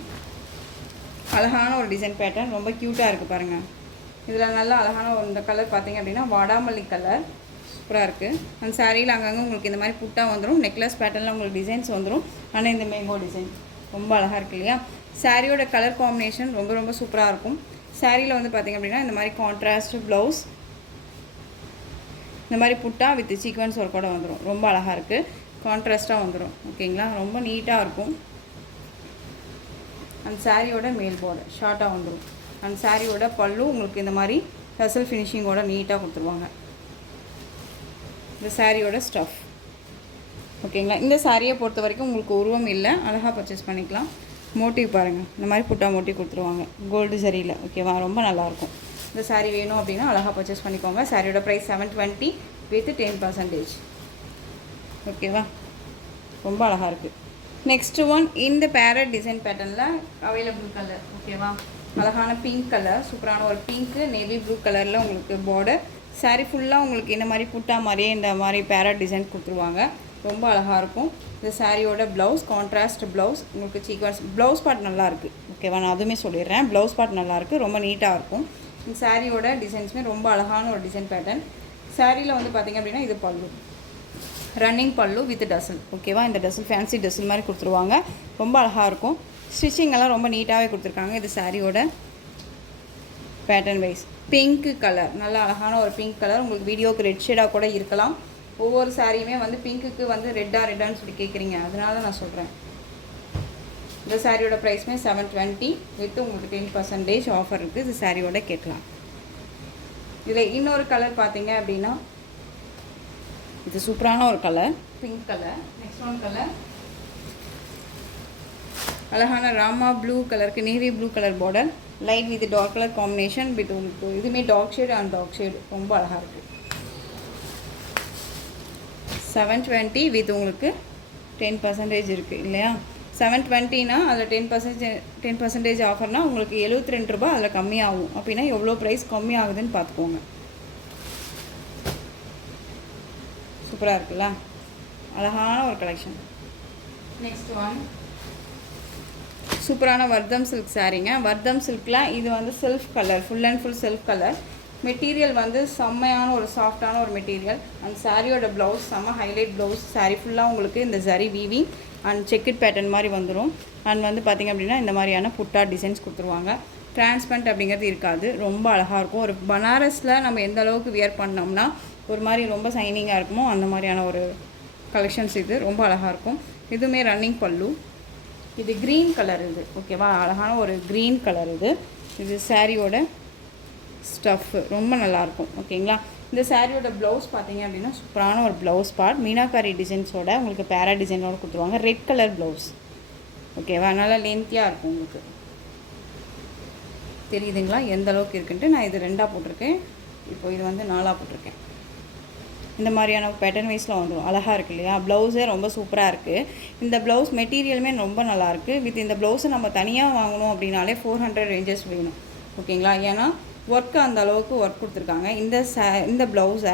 அழகான ஒரு டிசைன் பேட்டர்ன், ரொம்ப க்யூட்டாக இருக்குது பாருங்கள். இதில் நல்லா அழகான ஒரு இந்த கலர் பார்த்தீங்க அப்படின்னா வாடாமல்லி கலர், சூப்பராக இருக்குது. அந்த சாரியில் அங்கங்கே உங்களுக்கு இந்த மாதிரி புட்டா வந்துடும், நெக்லஸ் பேட்டர்னில் உங்களுக்கு டிசைன்ஸ் வந்துடும். ஆனால் இந்த மேங்கோ டிசைன் ரொம்ப அழகாக இருக்குது இல்லையா. சாரியோட கலர் காம்பினேஷன் ரொம்ப ரொம்ப சூப்பராக இருக்கும். சாரியில் வந்து பார்த்திங்க அப்படின்னா இந்த மாதிரி கான்ட்ராஸ்ட் ப்ளவுஸ், இந்த மாதிரி புட்டா வித் சீக்வன்ஸ் ஒர்க்கோட வந்துடும். ரொம்ப அழகாக இருக்குது, கான்ட்ராஸ்ட்டாக வந்துடும். ஓகேங்களா, ரொம்ப நீட்டாக இருக்கும். அந்த சாரியோட மேல் பார்டர் ஷார்ட்டாக வந்துடும். அந்த சாரியோட பல்லு உங்களுக்கு இந்த மாதிரி டசல் ஃபினிஷிங்கோட நீட்டாக கொடுத்துருவாங்க. இந்த சாரியோட ஸ்டஃப். ஓகேங்களா, இந்த சாரியை பொறுத்த வரைக்கும் உங்களுக்கு உருவம் இல்லை, அழகாக பர்ச்சேஸ் பண்ணிக்கலாம். மோட்டிவ் பாருங்கள், இந்த மாதிரி புட்டா மோட்டிவ் கொடுத்துருவாங்க கோல்டு சரியில். ஓகேவா, ரொம்ப நல்லாயிருக்கும். இந்த சாரீ வேணும் அப்படின்னா அழகாக பர்ச்சேஸ் பண்ணிக்கோங்க. சாரியோட ப்ரைஸ் 720 வித் 10%. ஓகேவா, ரொம்ப அழகாக இருக்குது. நெக்ஸ்ட்டு ஒன் இந்த பேரட் டிசைன் பேட்டர்னில் அவைலபிள் கலர். ஓகேவா, அழகான பிங்க் கலர், சூப்பரான ஒரு பிங்க்கு நேவி ப்ளூ கலரில் உங்களுக்கு பார்டர். சாரீ ஃபுல்லாக உங்களுக்கு இந்த மாதிரி புட்டா மாதிரியே இந்த மாதிரி பேரட் டிசைன் கொடுத்துருவாங்க, ரொம்ப அழகாக இருக்கும். இந்த சாரியோட ப்ளவுஸ் கான்ட்ராஸ்ட் ப்ளவுஸ், உங்களுக்கு சீக்வன்ஸ் ப்ளவுஸ் பார்ட் நல்லாயிருக்கு. ஓகேவா, நான் அதுவுமே சொல்லிடுறேன், ப்ளவுஸ் பார்ட் நல்லாயிருக்கு, ரொம்ப நீட்டாக இருக்கும். இந்த சாரியோட டிசைன்ஸுமே ரொம்ப அழகான ஒரு டிசைன் பேட்டர்ன். சாரியில் வந்து பார்த்திங்க அப்படின்னா இது பல்லு, ரன்னிங் பல்லு வித் டசல். ஓகேவா, இந்த டசல் ஃபேன்சி டசல் மாதிரி கொடுத்துருவாங்க, ரொம்ப அழகாக இருக்கும். ஸ்டிச்சிங் எல்லாம் ரொம்ப நீட்டாகவே கொடுத்துருக்காங்க. இது சாரியோட பேட்டர்ன் வைஸ் பிங்க் கலர், நல்ல அழகான ஒரு பிங்க் கலர். உங்களுக்கு வீடியோவுக்கு ரெட் ஷேடாக கூட இருக்கலாம். ஒவ்வொரு சாரியுமே வந்து பிங்க்குக்கு வந்து ரெட்டான்னு சொல்லி கேட்குறீங்க, அதனால தான் நான் சொல்கிறேன். இந்த சாரியோட ப்ரைஸுமே 720 வித் உங்களுக்கு 10% ஆஃபர் இருக்குது. இது சாரியோட கேட்கலாம். இதில் இன்னொரு கலர் பார்த்தீங்க அப்படின்னா இது சூப்பரான ஒரு colour, pink colour. Next one colour அழகான ராமா ப்ளூ கலருக்கு navy blue colour border, light with dark colour combination with உங்களுக்கு இதுவுமே dark shade and dark shade, ரொம்ப அழகாக இருக்குது. 720 வித் உங்களுக்கு 10% இருக்குது இல்லையா. 720னா அதில் 10% ஆஃபர்னால் உங்களுக்கு 72 ரூபா அதில் கம்மியாகும். அப்படின்னா எவ்வளோ ப்ரைஸ் கம்மி ஆகுதுன்னு பார்த்துக்கோங்க. சூப்பராக இருக்குல்ல, அழகான ஒரு கலெக்ஷன். நெக்ஸ்ட் ஒன் சூப்பரான வர்தம் சில்க் சாரீங்க. வர்தம் சில்கில் இது வந்து self colour, full and full self colour. Material வந்து செம்மையான ஒரு சாஃப்டான ஒரு மெட்டீரியல். அந்த சாரியோட ப்ளவுஸ் செம்ம ஹைலைட் ப்ளவுஸ். சாரீ ஃபுல்லாக உங்களுக்கு இந்த zari weaving and checked pattern மாதிரி வந்துடும். அண்ட் வந்து பார்த்திங்க அப்படின்னா இந்த மாதிரியான புட்டா டிசைன்ஸ் கொடுத்துருவாங்க. டிரான்ஸ்பரண்ட் அப்படிங்கிறது இருக்காது, ரொம்ப அழகாக இருக்கும். ஒரு பனாரஸில் நம்ம எந்த அளவுக்கு வியர் பண்ணோம்னா ஒரு மாதிரி ரொம்ப சைனிங்காக இருக்குமோ அந்த மாதிரியான ஒரு கலெக்ஷன்ஸ் இது, ரொம்ப அழகாக இருக்கும். இதுவுமே ரன்னிங் பல்லு. இது க்ரீன் கலர், இது ஓகேவா, அழகான ஒரு க்ரீன் கலர். இது சாரியோட ஸ்டஃப், ரொம்ப நல்லாயிருக்கும். ஓகேங்களா, இந்த சாரியோட ப்ளவுஸ் பார்த்தீங்க அப்படின்னா சூப்பரான ஒரு ப்ளவுஸ் பார்ட், மீனாக்காரி டிசைன்ஸோட உங்களுக்கு பேரா டிசைனோட கொடுத்துருவாங்க. Red colour blouse. ஓகேவா, நல்லா லென்த்தியாக இருக்கும். உங்களுக்கு தெரியுதுங்களா எந்த அளவுக்கு இருக்குன்ட்டு. நான் இது 2ஆக போட்டிருக்கேன், இப்போ இது வந்து 4ஆக போட்டிருக்கேன். இந்த மாதிரியான பேட்டர்ன் வைஸில் வந்துடும், அழகாக இருக்குது இல்லையா. ப்ளவுஸே ரொம்ப சூப்பராக இருக்குது. இந்த ப்ளவுஸ் மெட்டீரியலுமே ரொம்ப நல்லாயிருக்கு. வித் இந்த ப்ளவுஸை நம்ம தனியாக வாங்கணும் அப்படின்னாலே 400 ரேஞ்சஸ் வேணும். ஓகேங்களா, ஏன்னா ஒர்க்கு அந்த அளவுக்கு ஒர்க் கொடுத்துருக்காங்க. இந்த ப்ளவுஸை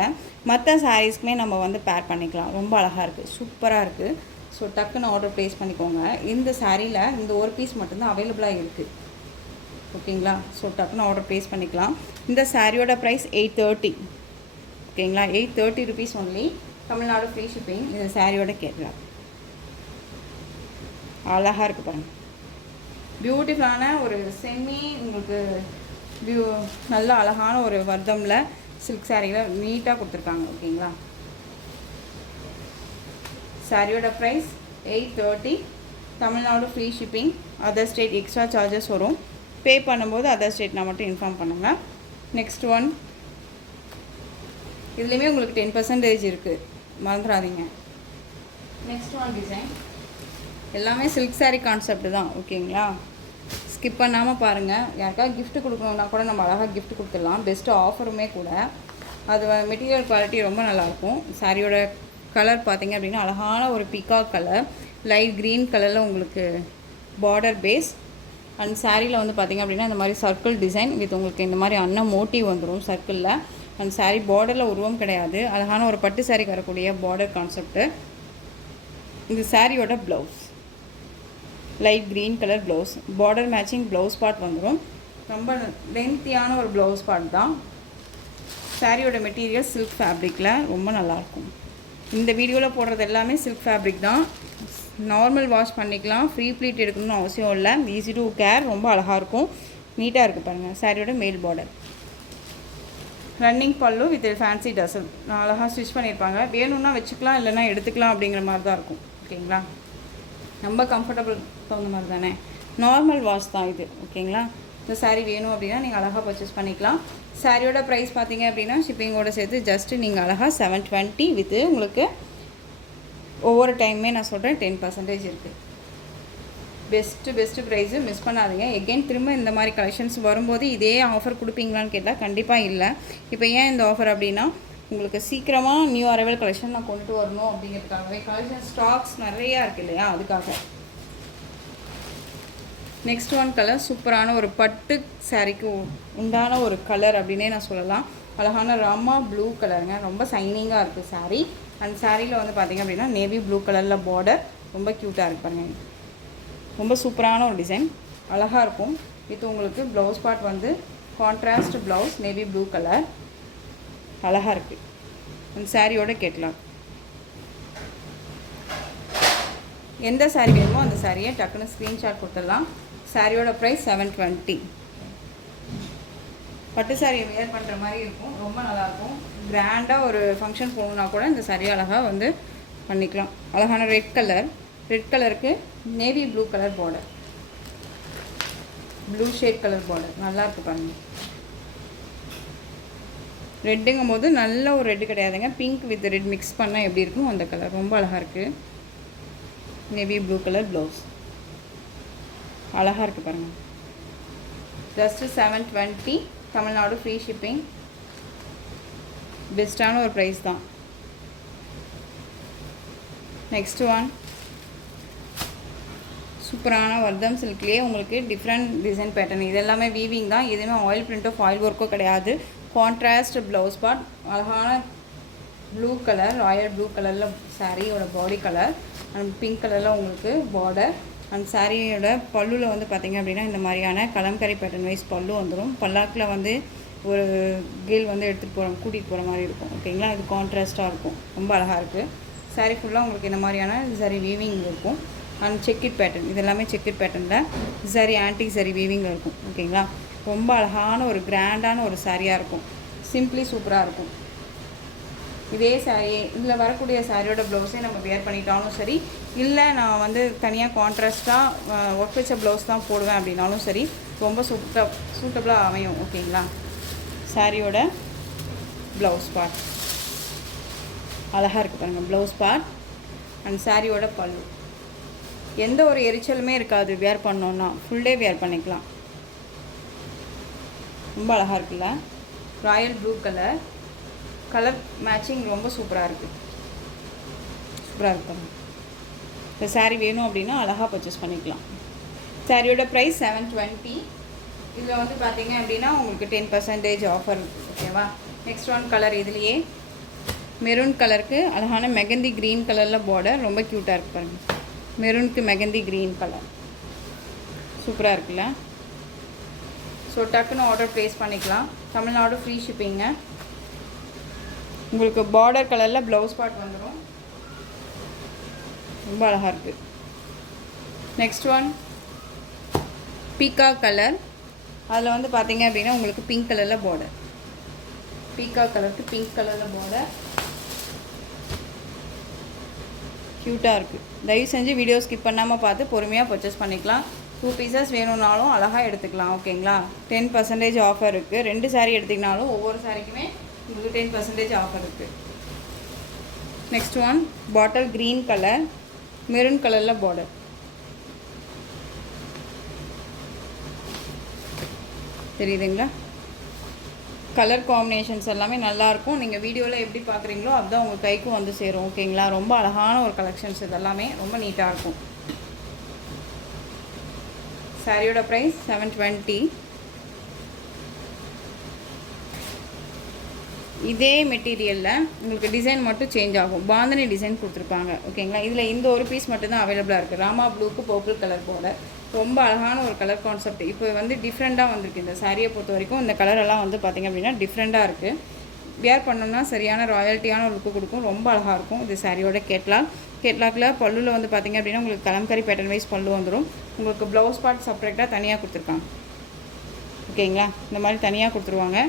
மற்ற சாரீஸ்க்குமே நம்ம வந்து பேர் பண்ணிக்கலாம். ரொம்ப அழகாக இருக்குது, சூப்பராக இருக்குது. ஸோ டக்குன்னு ஆர்டர் ப்ளேஸ் பண்ணிக்கோங்க. இந்த சாரியில் இந்த ஒரு பீஸ் மட்டும்தான் அவைலபிளாக இருக்குது. ஓகேங்களா, ஸோ டக்குன்னு ஆர்டர் ப்ளேஸ் பண்ணிக்கலாம். இந்த சாரியோட ப்ரைஸ் 830. ஓகேங்களா, 830 rupees only, Tamil Nadu free shipping. இந்த சாரியோட கேட்கலாம், அழகாக இருக்குது பாருங்கள். பியூட்டிஃபுல்லான ஒரு செமி உங்களுக்கு நல்ல அழகான ஒரு வர்தமில் சில்க் சாரியில் நீட்டாக கொடுத்துருக்காங்க. ஓகேங்களா, சாரியோட price 830, Tamil Nadu free shipping. Other state extra charges வரும், பே பண்ணும்போது அதர் ஸ்டேட்னா மட்டும் இன்ஃபார்ம் பண்ணுங்கள். நெக்ஸ்ட் ஒன் இதுலேயுமே உங்களுக்கு 10% இருக்குது, மறந்துடாதீங்க. நெக்ஸ்ட் ஒன் டிசைன் எல்லாமே சில்க் சாரீ கான்செப்ட் தான். ஓகேங்களா, ஸ்கிப் பண்ணாமல் பாருங்கள். யாருக்காவது கிஃப்ட் கொடுக்கணுன்னா கூட நம்ம அழகாக கிஃப்ட் கொடுத்துடலாம். பெஸ்ட்டு ஆஃபருமே கூட. அது மெட்டீரியல் குவாலிட்டி ரொம்ப நல்லாயிருக்கும். சாரியோட கலர் பார்த்திங்க அப்படின்னா அழகான ஒரு பிகாக் கலர், லைட் க்ரீன் கலரில் உங்களுக்கு பார்டர் பேஸ். அண்ட் சாரியில் வந்து பார்த்திங்க அப்படின்னா இந்த மாதிரி சர்க்கிள் டிசைன் வித் உங்களுக்கு இந்த மாதிரி அன்னம் மோட்டிவ் வந்துடும் சர்க்கிளில். அண்ட் சாரீ பார்டரில் உருவம் கிடையாது, அழகான ஒரு பட்டு சாரிக்கு வரக்கூடிய பார்டர் கான்செப்ட்டு. இது சாரியோட blouse, light green colour blouse, border matching blouse part வந்துடும். ரொம்ப லென்த்தியான ஒரு ப்ளவுஸ் பார்ட் தான். சாரியோட மெட்டீரியல் சில்க் ஃபேப்ரிக்கில் ரொம்ப நல்லாயிருக்கும். இந்த வீடியோவில் போடுறது எல்லாமே சில்க் ஃபேப்ரிக் தான். நார்மல் வாஷ் பண்ணிக்கலாம், ஃப்ரீ ப்ளீட் எடுக்கணும்னு அவசியம் இல்லை. ஈஸி டு கேர், ரொம்ப அழகாக இருக்கும், நீட்டாக இருக்குது பாருங்கள். சாரியோட மேல் பார்டர், ரன்னிங் பல்லு வித் ஃபேன்சி டசல் அழகாக ஸ்டிச் பண்ணியிருப்பாங்க. வேணும்னா வச்சுக்கலாம், இல்லைனா எடுத்துக்கலாம் அப்படிங்கிற மாதிரி தான் இருக்கும். ஓகேங்களா, ரொம்ப கம்ஃபர்டபுள் தகுந்த மாதிரி தானே. நார்மல் வாஷ் தான் இது. ஓகேங்களா, இந்த சாரீ வேணும் அப்படின்னா நீங்கள் அழகாக பர்ச்சேஸ் பண்ணிக்கலாம். சாரியோட ப்ரைஸ் பார்த்தீங்க அப்படின்னா ஷிப்பிங்கோடு சேர்த்து ஜஸ்ட்டு நீங்கள் அழகாக 720 வித்து உங்களுக்கு ஒவ்வொரு டைமே நான் சொல்கிறேன் 10% இருக்குது. பெஸ்ட்டு ப்ரைஸு, மிஸ் பண்ணாதீங்க. எகெயின் திரும்ப இந்த மாதிரி கலெக்ஷன்ஸ் வரும்போது இதே ஆஃபர் கொடுப்பீங்களான்னு கேட்டால் கண்டிப்பாக இல்லை. இப்போ ஏன் இந்த ஆஃபர் அப்படின்னா உங்களுக்கு சீக்கிரமாக நியூ அரைவல் கலெக்ஷன் நான் கொண்டு வரணும் அப்படிங்கிறதுக்காகவே. கலெக்ஷன் ஸ்டாக்ஸ் நிறையா இருக்குது இல்லையா, அதுக்காக. நெக்ஸ்ட் ஒன் கலர் சூப்பரான ஒரு பட்டு சாரீக்கு உண்டான ஒரு கலர் அப்படின்னே நான் சொல்லலாம். அழகான ராமா ப்ளூ கலருங்க, ரொம்ப சைனிங்காக இருக்குது சாரீ. அந்த சாரியில் வந்து பார்த்திங்க அப்படின்னா நேவி ப்ளூ கலரில் பார்டர் ரொம்ப க்யூட்டாக இருக்குது பாருங்கள். ரொம்ப சூப்பரான ஒரு டிசைன், அழகாக இருக்கும். இது உங்களுக்கு ப்ளவுஸ் பார்ட் வந்து contrast blouse, navy blue colour, அழகாக இருக்குது. அந்த சாரியோட கேட்கலாம். எந்த சாரீ வேணுமோ அந்த சாரியை டக்குன்னு ஸ்க்ரீன்ஷாட் கொடுத்துடலாம். சாரியோட ப்ரைஸ் 720. பட்டு சாரியை வேர் பண்ணுற மாதிரி இருக்கும், ரொம்ப நல்லாயிருக்கும். கிராண்டாக ஒரு ஃபங்க்ஷன் போகணுன்னா கூட இந்த சாரியை அழகாக வந்து பண்ணிக்கலாம். அழகான ரெட் கலருக்கு navy blue colour border, blue shade colour border, நல்லாயிருக்கு பாருங்கள். ரெட்டுங்கும் போது நல்ல ஒரு ரெட்டு கிடையாதுங்க, பிங்க் வித் ரெட் மிக்ஸ் பண்ணால் எப்படி இருக்கும் அந்த கலர், ரொம்ப அழகாக இருக்குது. நேவி ப்ளூ கலர் ப்ளவுஸ், அழகாக இருக்குது பாருங்கள். Just 720, Tamil Nadu free shipping. பெஸ்ட்டான ஒரு ப்ரைஸ் தான். நெக்ஸ்ட் ஒன் சூப்பரான வர்தம் சில்க்லேயே உங்களுக்கு டிஃப்ரெண்ட் டிசைன் பேட்டர்ன். இது எல்லாமே வீவிங் தான், எதுவுமே ஆயில் பிரிண்ட்டோ ஃபாயில் ஒர்க்கோ கிடையாது. கான்ட்ராஸ்ட் ப்ளவுஸ் பார்ட், அழகான ப்ளூ கலர், ராயல் ப்ளூ கலரில் சாரியோட பாடி கலர், அண்ட் பிங்க் கலரில் உங்களுக்கு பார்டர். அண்ட் சாரியோட பல்லுவில் வந்து பார்த்திங்க அப்படின்னா இந்த மாதிரியான கலம்கரி பேட்டர்ன் வைஸ் பல்லு வந்துடும். பல்லாக்கில் வந்து ஒரு கேல் வந்து எடுத்துகிட்டு கூட்டிகிட்டு போகிற மாதிரி இருக்கும். ஓகேங்களா, இது கான்ட்ராஸ்ட்டாக இருக்கும், ரொம்ப அழகாக இருக்குது. சாரீ ஃபுல்லாக உங்களுக்கு இந்த மாதிரியான சரி வீவிங் இருக்கும். அண்ட் செக்கிட் பேட்டர்ன், இது எல்லாமே செக்கிட் பேட்டர்னில் சரி ஆன்டிக் சரி வீவிங்கில் இருக்கும். ஓகேங்களா, ரொம்ப அழகான ஒரு கிராண்டான ஒரு சாரியாக இருக்கும், சிம்பிளி சூப்பராக இருக்கும். இதே சாரீ இதில் வரக்கூடிய சாரியோட ப்ளவுஸே நம்ம வேர் பண்ணிட்டாலும் சரி, இல்லை நான் வந்து தனியாக கான்ட்ராஸ்ட்டாக ஒர்க் வச்ச ப்ளவுஸ் தான் போடுவேன் அப்படின்னாலும் சரி, ரொம்ப சூட்டபுளாக அமையும். ஓகேங்களா, சாரியோட ப்ளவுஸ் பார்ட் அழகாக இருக்குது பாருங்கள், ப்ளவுஸ் பார்ட் அண்ட் சாரியோட பல்லு. எந்த ஒரு எரிச்சலுமே இருக்காது, வேர் பண்ணோன்னா ஃபுல் டே வேர் பண்ணிக்கலாம். ரொம்ப அழகாக இருக்குல்ல, ராயல் ப்ளூ கலர் மேட்சிங் ரொம்ப சூப்பராக இருக்குது, சூப்பராக இருக்கும். இந்த சாரீ வேணும் அப்படின்னா அழகாக பர்ச்சேஸ் பண்ணிக்கலாம். சாரியோட ப்ரைஸ் 720. இதில் வந்து பார்த்திங்க அப்படின்னா உங்களுக்கு 10% ஆஃபர் இருக்குது. ஓகேவா, நெக்ஸ்ட் ஒன் கலர் இதுலேயே மெரூன் கலருக்கு அழகான மெகந்தி க்ரீன் கலரில் பார்டர், ரொம்ப க்யூட்டாக இருக்குது பாருங்கள். மெரூனுக்கு மெகந்தி க்ரீன் கலர் சூப்பராக இருக்குல்ல. ஸோ டக்குன்னு ஆர்டர் ப்ளேஸ் பண்ணிக்கலாம். தமிழ்நாடு ஃப்ரீ ஷிப்பிங்க. உங்களுக்கு பார்டர் கலரில் ப்ளவுஸ் பார்ட் வந்துடும், ரொம்ப அழகாக இருக்குது. நெக்ஸ்ட் ஒன் பீகாக் கலர், அதில் வந்து பார்த்திங்க அப்படின்னா உங்களுக்கு பிங்க் கலரில் பார்டர், பீகாக் கலருக்கு பிங்க் கலரில் பார்டர், க்யூட்டாக இருக்குது. தயவு செஞ்சு வீடியோ ஸ்கிப் பண்ணாமல் பார்த்து பொறுமையாக பர்ச்சேஸ் பண்ணிக்கலாம். 2 பீசஸ் வேணும்னாலும் அழகாக எடுத்துக்கலாம். ஓகேங்களா, 10% ஆஃபர் இருக்குது. 2 சாரீ எடுத்திங்கனாலும் ஒவ்வொரு சாரிக்குமே உங்களுக்கு 10% ஆஃபர் இருக்குது. Next one bottle green colour, maroon கலரில் பார்டர், தெரியுதுங்களா, கலர் காம்பினேஷன்ஸ் எல்லாமே நல்லாயிருக்கும். நீங்கள் வீடியோவில் எப்படி பார்க்குறீங்களோ அதுதான் உங்கள் கைக்கும் வந்து சேரும். ஓகேங்களா? ரொம்ப அழகான ஒரு கலெக்ஷன்ஸ் இதெல்லாமே ரொம்ப நீட்டாக இருக்கும். சாரியோட ப்ரைஸ் 720. இதே மெட்டீரியலில் உங்களுக்கு டிசைன் மட்டும் சேஞ்ச் ஆகும். பாந்தனி டிசைன் கொடுத்துருப்பாங்க. ஓகேங்களா? இதில் இந்த ஒரு பீஸ் மட்டும்தான் அவைலபிளாக இருக்குது. ராமா ப்ளூக்கு பர்பிள் கலர் பார்டர். ரொம்ப அழகான ஒரு கலர் கான்செப்ட். இப்போ வந்து டிஃப்ரெண்ட்டாக வந்திருக்கு இந்த சாரியை பொறுத்த வரைக்கும். இந்த கலரெல்லாம் வந்து பார்த்திங்க அப்படின்னா டிஃப்ரெண்ட்டாக இருக்குது. வியர் பண்ணோம்னா சரியான ராயல்ட்டியான ஒரு லுக்கு கொடுக்கும். ரொம்ப அழகாக இருக்கும். இது சாரியோட கேட்லாகில் பல்லுவில் வந்து பார்த்திங்க அப்படின்னா உங்களுக்கு கலம்கரி பேட்டர்ன் வைஸ் பல்லு வந்துடும். உங்களுக்கு ப்ளவுஸ் பார்ட் செப்பரேட்டாக தனியாக கொடுத்துருக்காங்க. ஓகேங்களா? இந்த மாதிரி தனியாக கொடுத்துருவாங்க.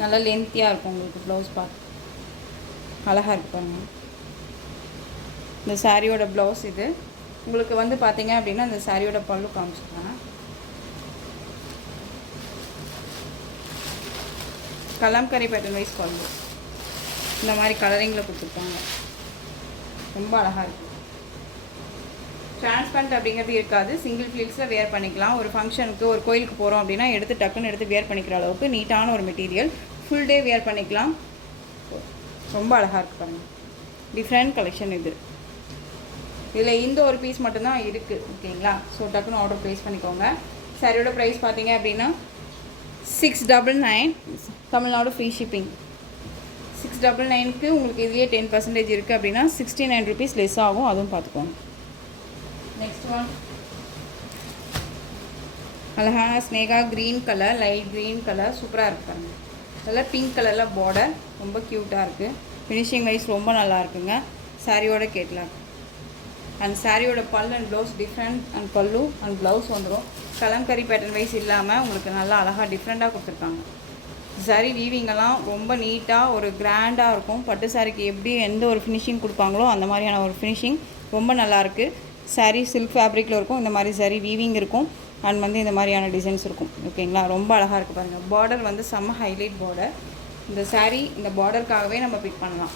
நல்லா லென்த்தியாக இருக்கும் உங்களுக்கு ப்ளவுஸ் பார்ட். அழகாக இருக்கு பாருங்கள். இந்த சாரியோட ப்ளவுஸ் இது. உங்களுக்கு வந்து பார்த்தீங்க அப்படின்னா இந்த சாரியோட பல்லு காமிச்சிருக்கேன். கலம்கரி பேட்டர்ன் வைஸ் பல்லு இந்த மாதிரி கலரிங்கில் கொடுத்துருப்பாங்க. ரொம்ப அழகாக இருக்குது. டிரான்ஸ்பரண்ட் அப்படிங்கிறது இருக்காது. சிங்கிள் ஃபில்ஸில் வேர் பண்ணிக்கலாம். ஒரு ஃபங்க்ஷனுக்கு ஒரு கோயிலுக்கு போகிறோம் அப்படின்னா டக்குன்னு எடுத்து வேர் பண்ணிக்கிற அளவுக்கு நீட்டான ஒரு மெட்டீரியல். ஃபுல் டே வேர் பண்ணிக்கலாம். ரொம்ப அழகாக இருக்குது பாருங்கள். டிஃப்ரெண்ட் கலெக்ஷன் இது. இதில் இந்த ஒரு பீஸ் மட்டும்தான் இருக்குது. ஓகேங்களா? ஸோ டக்குன்னு ஆர்டர் ப்ளேஸ் பண்ணிக்கோங்க. சாரியோட ப்ரைஸ் பார்த்தீங்க அப்படின்னா 699. Tamil Nadu free shipping. 699க்கு உங்களுக்கு இதுலேயே 10% இருக்குது அப்படின்னா 69 rupees லெஸ் ஆகும். அதுவும் பார்த்துக்கோங்க. நெக்ஸ்ட் ஒன் அழகான Sneha green colour, light green colour சூப்பராக இருக்குது பாருங்கள். அதெல்லாம் பிங்க் கலரில் பார்டர் ரொம்ப க்யூட்டாக இருக்குது. ஃபினிஷிங் வைஸ் ரொம்ப நல்லா இருக்குங்க. சாரியோட கேட்லாக் அண்ட் சாரியோட பல் அண்ட் ப்ளவுஸ் டிஃப்ரெண்ட் அண்ட் பல்லு அண்ட் ப்ளவுஸ் வந்துடும். கலம்கரி பேட்டர்ன் வைஸ் இல்லாமல் உங்களுக்கு நல்லா அழகாக டிஃப்ரெண்ட்டாக கொடுத்துருக்காங்க. சாரி வீவிங்கெல்லாம் ரொம்ப நீட்டாக ஒரு கிராண்டாக இருக்கும். பட்டு சாரிக்கு எப்படி எந்த ஒரு ஃபினிஷிங் கொடுப்பாங்களோ அந்த மாதிரியான ஒரு ஃபினிஷிங் ரொம்ப நல்லாயிருக்கு. சாரி சில்க் ஃபேப்ரிக்கில் இருக்கும். இந்த மாதிரி சாரி வீவிங் இருக்கும் அண்ட் வந்து இந்த மாதிரியான டிசைன்ஸ் இருக்கும். ஓகேங்களா? ரொம்ப அழகாக இருக்குது பாருங்கள். பார்டர் வந்து செம்ம ஹைலைட் பார்டர். இந்த சாரி இந்த பார்டருக்காகவே நம்ம பிக் பண்ணலாம்.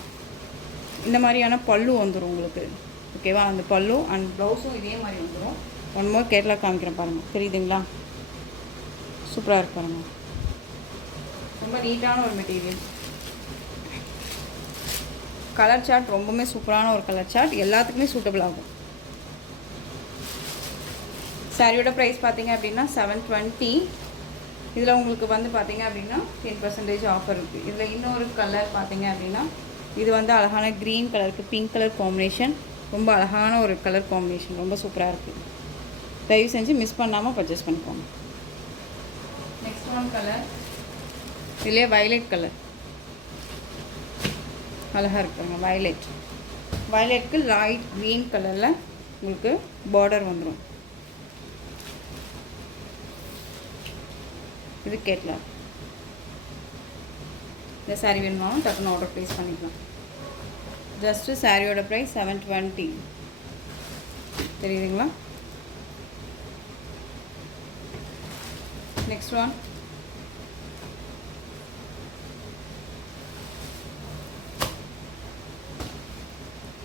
இந்த மாதிரியான பல்லு வந்துடும் உங்களுக்கு. ஓகேவா? அந்த பல்லு அண்ட் ப்ளவுஸும் இதே மாதிரி வந்துடும். ஒன் மோர் கேட்லாக் காமிக்கிறேன் பாருங்கள். தெரியுதுங்களா? சூப்பராக இருக்கு பாருங்கள். ரொம்ப நீட்டான ஒரு மெட்டீரியல். கலர் சார்ட் ரொம்பவுமே சூப்பரான ஒரு கலர் சார்ட். எல்லாத்துக்குமே சூட்டபிள் ஆகும். சாரியோட ப்ரைஸ் பார்த்தீங்க அப்படின்னா 720. இதில் உங்களுக்கு வந்து பார்த்தீங்க அப்படின்னா 10% ஆஃபர் இருக்குது. இதில் இன்னொரு கலர் பார்த்தீங்க அப்படின்னா இது வந்து அழகான க்ரீன் கலருக்கு பிங்க் கலர் காம்பினேஷன். ரொம்ப அழகான ஒரு கலர் காம்பினேஷன். ரொம்ப சூப்பராக இருக்குது. தயவு செஞ்சு மிஸ் பண்ணாமல் பர்ச்சேஸ் பண்ணிக்கோங்க. நெக்ஸ்ட் ஒன் கலர் இதுலேயே வயலட் கலர் அழகாக இருக்குங்க. வயலட்க்கு லைட் க்ரீன் கலரில் உங்களுக்கு பார்டர் வந்துடும். இது கேட்லாக். இந்த சாரீ வேணுமாவும் டக்குன்னு ஆர்டர் ப்ளேஸ் பண்ணிக்கலாம். ஜஸ்ட்டு சாரியோட ப்ரைஸ் 720. தெரியுதுங்களா? Next one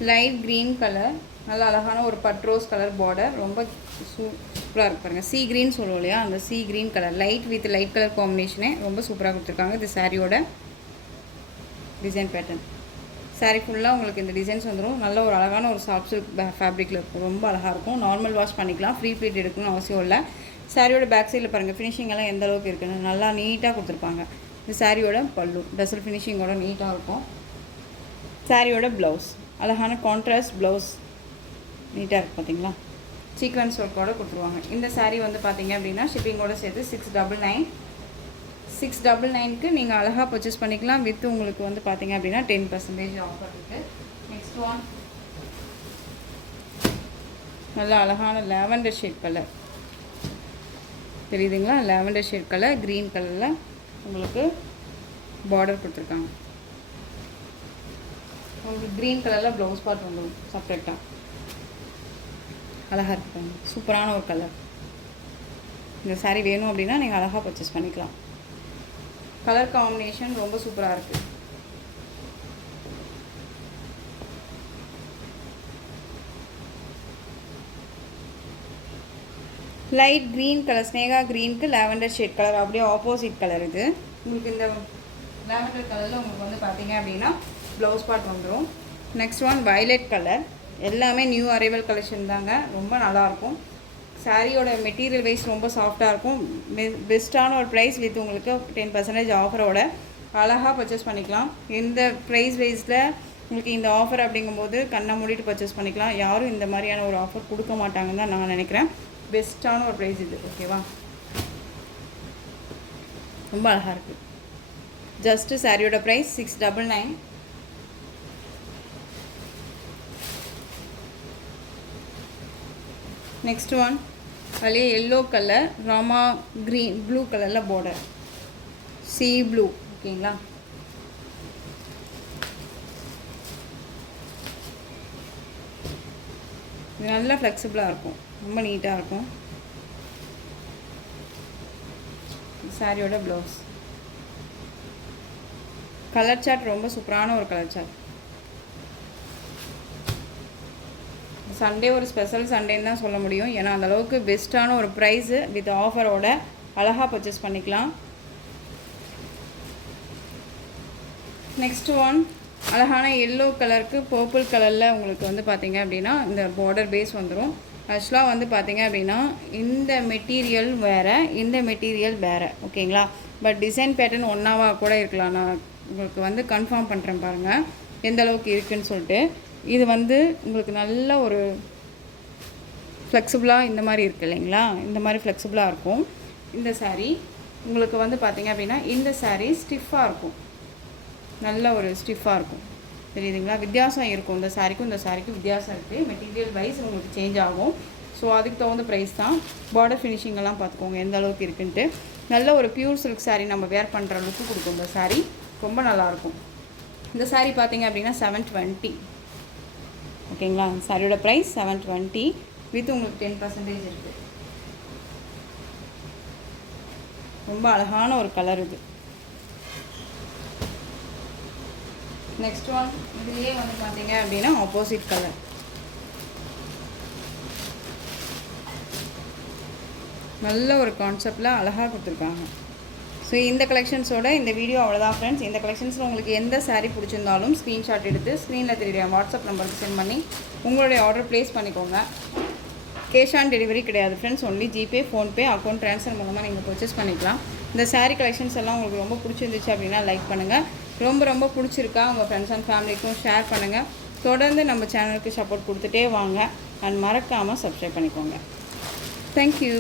light green colour. நல்ல அழகான ஒரு பட்ரோஸ் கலர் பார்டர். ரொம்ப சூப்பராக இருக்கு பாருங்கள். சீ க்ரீன் சொல்லுவோம் இல்லையா? அந்த sea green colour light with light colour காம்பினேஷனே ரொம்ப சூப்பராக கொடுத்துருக்காங்க. இது சாரியோட டிசைன் பேட்டர்ன். சாரீ ஃபுல்லாக உங்களுக்கு இந்த டிசைன்ஸ் வந்துடும். நல்ல ஒரு அழகான ஒரு சாஃப்ட் சில்க் ஃபேப்ரிக்கில் இருக்கும். ரொம்ப அழகாக இருக்கும். நார்மல் வாஷ் பண்ணிக்கலாம். ஃப்ரீ ப்ளீட் எடுக்கணும்னு அவசியம் இல்லை. சாரியோட பேக் சைடில் பாருங்கள் ஃபினிஷிங் எல்லாம் எந்த அளவுக்கு இருக்குன்னு நல்லா நீட்டாக கொடுத்துருப்பாங்க. இந்த சாரியோட பல்லு டசல் ஃபினிஷிங்கோட நீட்டாக இருக்கும். சாரியோட ப்ளவுஸ் அழகான கான்ட்ராஸ்ட் ப்ளவுஸ் நீட்டாக இருக்குது பார்த்தீங்களா? சீக்வன்ஸ் ஒர்க்கோடு கொடுத்துருவாங்க. இந்த சாரீ வந்து பார்த்தீங்க அப்படின்னா ஷிப்பிங்கோடு சேர்த்து 699. 699க்கு நீங்கள் அழகாக பர்ச்சேஸ் பண்ணிக்கலாம். வித் உங்களுக்கு வந்து பார்த்தீங்க அப்படின்னா 10% ஆஃபர் இருக்குது. நெக்ஸ்ட் ஒன் நல்லா அழகான லாவெண்டர் ஷேட் கலர். தெரியுதுங்களா? லாவெண்டர் ஷேட் கலர் க்ரீன் கலரில் உங்களுக்கு பார்டர் கொடுத்துருக்காங்க. உங்களுக்கு க்ரீன் கலரில் ப்ளவுஸ் பார்ட் வந்துடும் செப்ரேட்டாக. அழகாக இருப்பாங்க. சூப்பரான ஒரு கலர். இந்த சாரீ வேணும் அப்படின்னா நீங்கள் அழகாக பர்ச்சேஸ் பண்ணிக்கலாம். கலர் காம்பினேஷன் ரொம்ப சூப்பராக இருக்குது. லைட் க்ரீன் கலர் ஸ்னேகா க்ரீனுக்கு லாவெண்டர் ஷேட் கலர் அப்படியே ஆப்போசிட் கலர். இது உங்களுக்கு இந்த லாவெண்டர் கலரில் உங்களுக்கு வந்து பார்த்தீங்க அப்படின்னா ப்ளவுஸ் பார்ட் வந்துடும். Next one violet colour. எல்லாமே நியூ அரைவல் கலெக்ஷன் தாங்க. ரொம்ப நல்லாயிருக்கும். சாரியோட மெட்டீரியல் வைஸ் ரொம்ப சாஃப்டாக இருக்கும். பெஸ்ட்டான ஒரு ப்ரைஸ் வித் உங்களுக்கு 10% ஆஃபரோட அழகாக பர்ச்சேஸ் பண்ணிக்கலாம். இந்த ப்ரைஸ் வைஸில் உங்களுக்கு இந்த ஆஃபர் அப்படிங்கும்போது கண்ணை மூடிட்டு பர்ச்சேஸ் பண்ணிக்கலாம். யாரும் இந்த மாதிரியான ஒரு ஆஃபர் கொடுக்க மாட்டாங்கன்னு தான் நான் நினைக்கிறேன். பெஸ்ட்டான ஒரு ப்ரைஸ் இது. ஓகேவா? ரொம்ப அழகாக இருக்குது. ஜஸ்ட்டு சாரியோட ப்ரைஸ் 699. நெக்ஸ்ட் ஒன் அதிலே yellow colour Rama green blue கலரில் பார்டர், சி ப்ளூ. ஓகேங்களா? இது நல்லா ஃப்ளெக்சிபிளாக இருக்கும். ரொம்ப நீட்டாக இருக்கும். சாரியோட ப்ளவுஸ் கலர் சார்ட் ரொம்ப சூப்பரான ஒரு கலர் சார்ட். சண்டே ஒரு ஸ்பெஷல் சண்டேன்னு தான் சொல்ல முடியும். ஏன்னா அந்தளவுக்கு பெஸ்ட்டான ஒரு ப்ரைஸு வித் ஆஃபரோட அழகாக பர்ச்சேஸ் பண்ணிக்கலாம். நெக்ஸ்ட் ஒன் அழகான எல்லோ கலருக்கு பர்பிள் கலரில் உங்களுக்கு வந்து பார்த்திங்க அப்படின்னா இந்த பார்டர் பேஸ் வந்துடும். ஆக்சுவலாக வந்து பார்த்திங்க அப்படின்னா இந்த மெட்டீரியல் வேறு, இந்த மெட்டீரியல் வேறு. ஓகேங்களா? பட் டிசைன் பேட்டர்ன் ஒன்றாவாக கூட இருக்கலாம். நான் உங்களுக்கு வந்து கன்ஃபார்ம் பண்ணுறேன் பாருங்கள் எந்த அளவுக்கு இருக்குதுன்னு சொல்லிட்டு. இது வந்து உங்களுக்கு நல்ல ஒரு ஃப்ளெக்சிபிளாக இந்த மாதிரி இருக்குது இல்லைங்களா? இந்த மாதிரி ஃப்ளெக்சிபிளாக இருக்கும். இந்த சாரீ உங்களுக்கு வந்து பார்த்திங்க அப்படின்னா இந்த சாரீ ஸ்டிஃபாக இருக்கும். நல்ல ஒரு ஸ்டிஃபாக இருக்கும். தெரியுதுங்களா? வித்தியாசம் இருக்கும். இந்த சாரிக்கும் இந்த சாரிக்கும் வித்தியாசம் இருக்குது. மெட்டீரியல் வைஸ் உங்களுக்கு சேஞ்ச் ஆகும். ஸோ அதுக்கு தகுந்த ப்ரைஸ் தான். பார்டர் ஃபினிஷிங்கெல்லாம் பார்த்துக்கோங்க எந்த அளவுக்கு இருக்குன்ட்டு. நல்ல ஒரு பியூர் சில்க் சாரீ நம்ம வேர் பண்ணுற அளவுக்கு கொடுக்கும் இந்த சாரீ. ரொம்ப நல்லாயிருக்கும். இந்த சாரீ பார்த்திங்க அப்படின்னா 720. ஓகேங்களா? சாரியோட ப்ரைஸ் 720 வித் உங்களுக்கு 10% இருக்குது. ரொம்ப அழகான ஒரு கலர் இது. நெக்ஸ்ட் ஒன் இதுலேயே வந்து பார்த்தீங்க அப்படின்னா ஆப்போசிட் கலர். நல்ல ஒரு கான்செப்டில் அழகாக கொடுத்துருக்காங்க. ஸோ இந்த கலெக்ஷன்ஸோட இந்த வீடியோ அவ்வளோதான் ஃப்ரெண்ட்ஸ். இந்த கலெக்ஷன்ஸில் உங்களுக்கு எந்த சாரீ பிடிச்சிருந்தாலும் ஸ்க்ரீன்ஷாட் எடுத்து ஸ்க்ரீனில் தெரிய வாட்ஸ்அப் நம்பருக்கு சென்ட் பண்ணி உங்களுடைய ஆர்டர் ப்ளேஸ் பண்ணிக்கோங்க. கேஷ் ஆன் டெலிவரி கிடையாது friends. Only GPay, PhonePe, account transfer மூலமாக நீங்கள் பர்ச்சேஸ் பண்ணிக்கலாம். இந்த சாரீ கலெக்ஷன்ஸ் எல்லாம் உங்களுக்கு ரொம்ப பிடிச்சிருந்துச்சு அப்படின்னா லைக் பண்ணுங்கள். ரொம்ப பிடிச்சிருக்கா உங்கள் ஃப்ரெண்ட்ஸ் அண்ட் ஃபேமிலிக்கும் ஷேர் பண்ணுங்கள். தொடர்ந்து நம்ம சேனலுக்கு சப்போர்ட் கொடுத்துட்டே வாங்க. அண்ட் மறக்காமல் சப்ஸ்கிரைப் பண்ணிக்கோங்க. தேங்க்யூ.